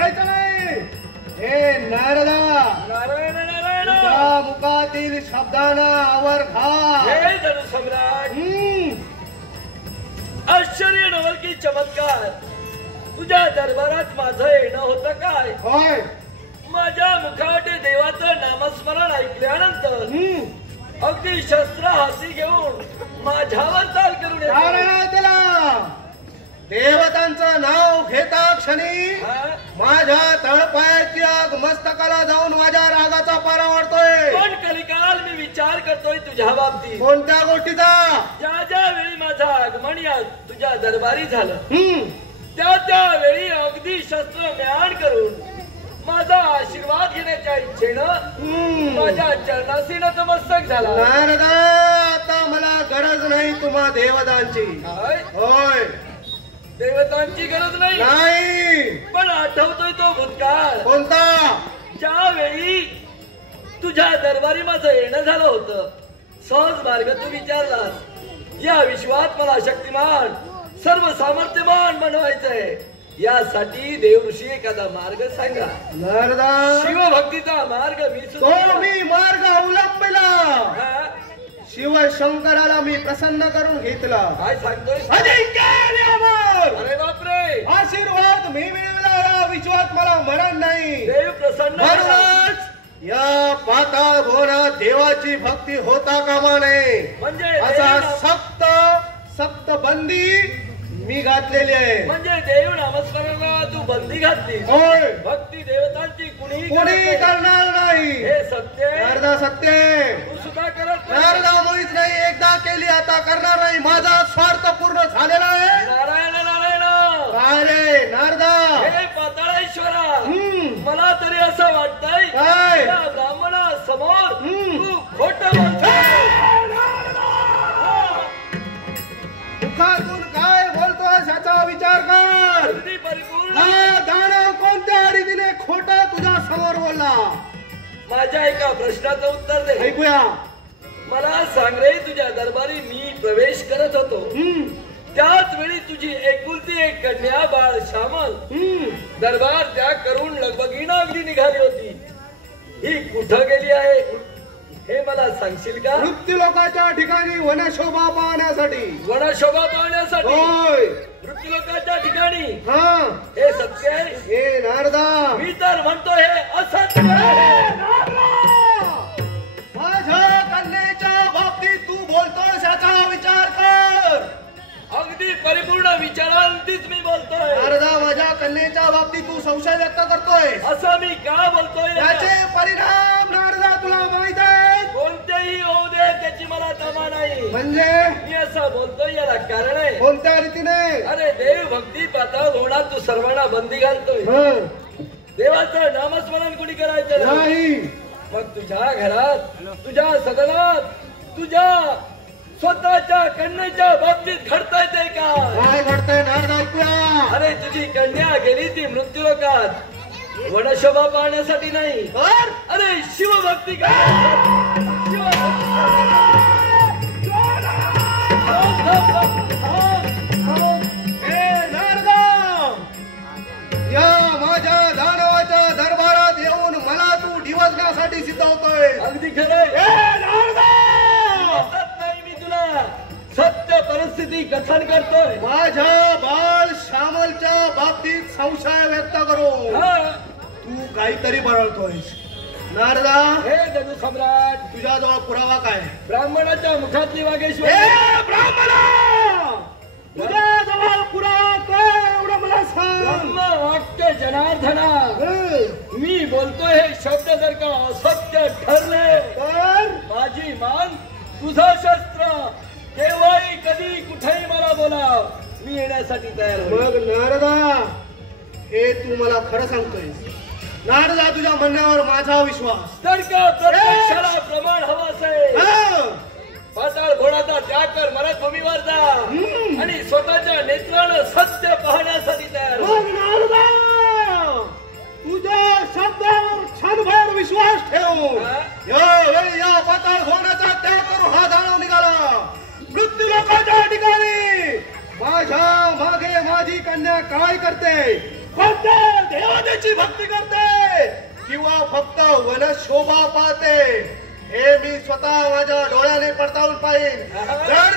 घ्यायचं नाही. हे नारदा, नारायण नारायण तुझ्या मुखातील शब्दांना आवर खा. हे जणू सम्राट आश्चर्य नवल की चमत्कार. तुझ्या दरबारात माझं येणं होतं काय? होय. माझ्या मुखाटे देवाचं नामस्मरण ऐकल्यानंतर अगदी शस्त्र हाती घेऊन माझ्यावर चाल करून येतो. कारण त्याला देवतांचं नाव घेता क्षणी माझ्या तळपायाची आग मस्तकाला जाऊन माझ्या रागाचा पारा वाढतोय. पण कलिकाल मी विचार करतोय तुझ्या बाबतीत. कोणत्या गोष्टीचा? ज्या वेळी माझं आगमन या तुझ्या दरबारी झालं त्या वेळी अगदी शस्त्र म्यान करून माझा आशीर्वाद घेण्याच्या इच्छेनं माझ्या चरणाशी नतमस्तक झाला. नारदा, आता मला गरज नाही तुम्हा देवतांची. होय, देवतांची गरज नाही. पण आठवतोय तो भूतकाळ. कोणता? ज्यावेळी तुझ्या दरबारी माझं येणं झालं होतं. सहज मार्ग तू विचारलास. या विश्वात मला शक्तिमान सर्व सामर्थ्यवान बनवायचंय. यासाठी देवऋषी एखादा मार्ग सांगा. नारदा, शिवभक्तीचा मार्ग मी मार्ग अवलंबला. शिव शंकराला मी प्रसन्न करून घेतला. काय सांगतोय? अरे बापरे, आशीर्वाद मी मिळवला. विश्वात मला मरण नाही. देव प्रसन्न. या पाताळ भुवनात देवाची भक्ती होता कामा नये. म्हणजे असा सक्त बंदी मी घातलेली आहे. म्हणजे देव नामस्मरणाला तू बंदी घातली. होय. भक्ती देवतांची कुणी करणार नाही. हे सत्य. नारदा, सत्य. तू सुद्धा करत नारदा, मुळीच नाही. एकदा केली, आता करणार नाही. माझा स्वार्थ पूर्ण झालेला आहे. नारायण नारायण. काय रे नारदा? हे पाताळेश्वरा, मला तरी असं वाटतंय काय या ब्राह्मणा समोर तू खोटं बोलतोय. मुखातून काय बोलतोस याचा विचार कर. अगदी परिपूर्ण. हा दानव कोणत्या रीतीने खोटा तुझ्या समोर बोलला? माझ्या एका प्रश्नाचं उत्तर दे. ऐकूया. मला सांग रे, तुझ्या दरबारी मी प्रवेश करत होतो. त्याच वेळी तुझी एकुलती एक कन्या बाळ श्यामल दरबार त्याग करून लगबगीनं अगदी निघाली होती. ही कुठं गेली आहे हे मला सांगशील का? मृत्यू लोकांच्या ठिकाणी वनशोभा पाहण्यासाठी. वनशोभा पाहण्यासाठी? होय. मृत्यू लोकांच्या ठिकाणी? हा. हे सत्य आहे? हे नारदा, मी तर म्हणतो हे असत्य आहे. माझ्या कन्येच्या बाबतीत तू बोलतोस याचा विचार कर. अगदी परिपूर्ण विचारांतीच मी बोलतोय. नारदा, माझ्या कन्येच्या बाबतीत तू संशय व्यक्त करतोय. असं मी का बोलतोय? त्याचे परिणाम नारदा तुला माहित आहे. कोणतेही होऊ दे त्याची मला तमा नाही. म्हणजे मी असं बोलतोय याला कारण आहे. कोणत्या रीतीने? अरे देव भक्ती पाताळ होणार तू सर्वांना बंदी घालतोय. देवाचं नामस्मरण कुणी करायचं नाही. मग तुझ्या घरात, तुझ्या सदनात, तुझ्या स्वतःच्या कन्येच्या बाबतीत घडता येते का? काय घडतंय नारदा? ऐकूया. अरे तुझी कन्या गेली ती मृत्यू लोकात वनशोभा पाहण्यासाठी नाही. अरे शिवभक्ती या माझ्या दानवाच्या दरबारात येऊन मला तू डिवचण्यासाठी सिद्ध होतोय. अगदी खरे. नाही मी तुला सत्य परिस्थिती कथन करतोय. माझ्या बाळ श्यामलच्या बाबतीत संशय व्यक्त करू तू काहीतरी बरळतोयस. नारदा, हे जणू सम्राट, तुझ्याजवळ पुरावा काय? ब्राह्मणाच्या मुखातली वागेश्वर. ब्राह्मणा, तुझ्याजवळ पुरावा काय एवढं मला सांग. ब्रह्म वाक्य जनार्दना, मी बोलतोय हे शब्द जर का असत्य ठरले तर माझी मान तुझं शस्त्र केव्हाही कधी कुठेही मला बोला, मी येण्यासाठी तयार होईल. मग नारदा, हे तू मला खरं सांगतोयस? नारदा, तुझ्या म्हणण्यावर माझा विश्वास. तर का प्रत्यक्षाला प्रमाण हवं असेल पाताळ घोडाचा त्याग कर, मराठभूमीवर जा आणि स्वतःच्या नेत्रानं सत्य पाहण्यासाठी तयार हो. नारदा, तुझ्या शब्दावर क्षणभर विश्वास ठेव. या पाताळ घोडाचा त्याग करून हा दानव निघाला मृत्यू लोकांच्या ठिकाणी. माझ्या मागे माझी कन्या काय करते फक्त देवतेची भक्ती करते किंवा फक्त वनशोभा पाहते हे मी स्वतः माझ्या डोळ्याने पडताळून पाहिन. जर